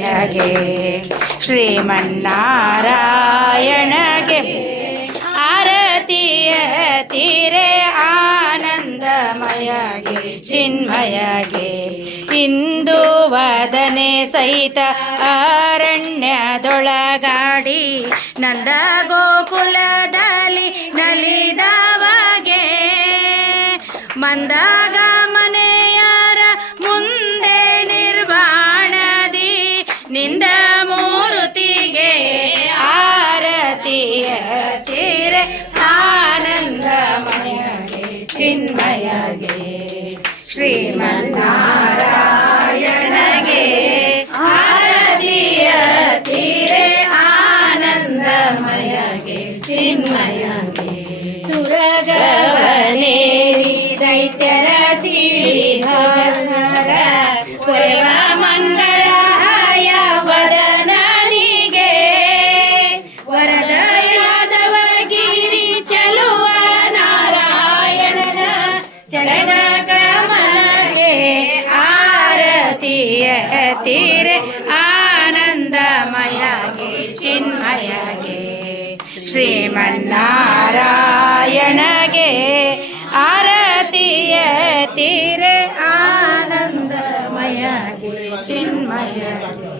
ಗೆ ಶ್ರೀಮನ್ನಾರಾಯಣಗೆ ಆರತಿಯ ತೀರೆ ಆನಂದಮಯಗೆ ಚಿನ್ಮಯಗೆ. ಇಂದು ವದನೆ ಸಹಿತ ಅರಣ್ಯದೊಳಗಾಡಿ ನಂದ ಗೋಕುಲದಲ್ಲಿ ನಲಿದವಗೆ ಮಂದಾಗ മറിയ തീരെ ആനന്ദമയേ ചിന്മയേ ശ്രീമന്നാരായണഗേ ആരതിയ തീരെ ആനന്ദമയേ ചിന്മയേ ತೀರೆ ಆನಂದಮಯಗೆ ಚಿನ್ಮಯಗೆ ಶ್ರೀಮನ್ನಾರಾಯಣಗೆ ಆರತಿಯ ತೀರೆ ಆನಂದಮಯಗೆ ಚಿನ್ಮಯಗೆ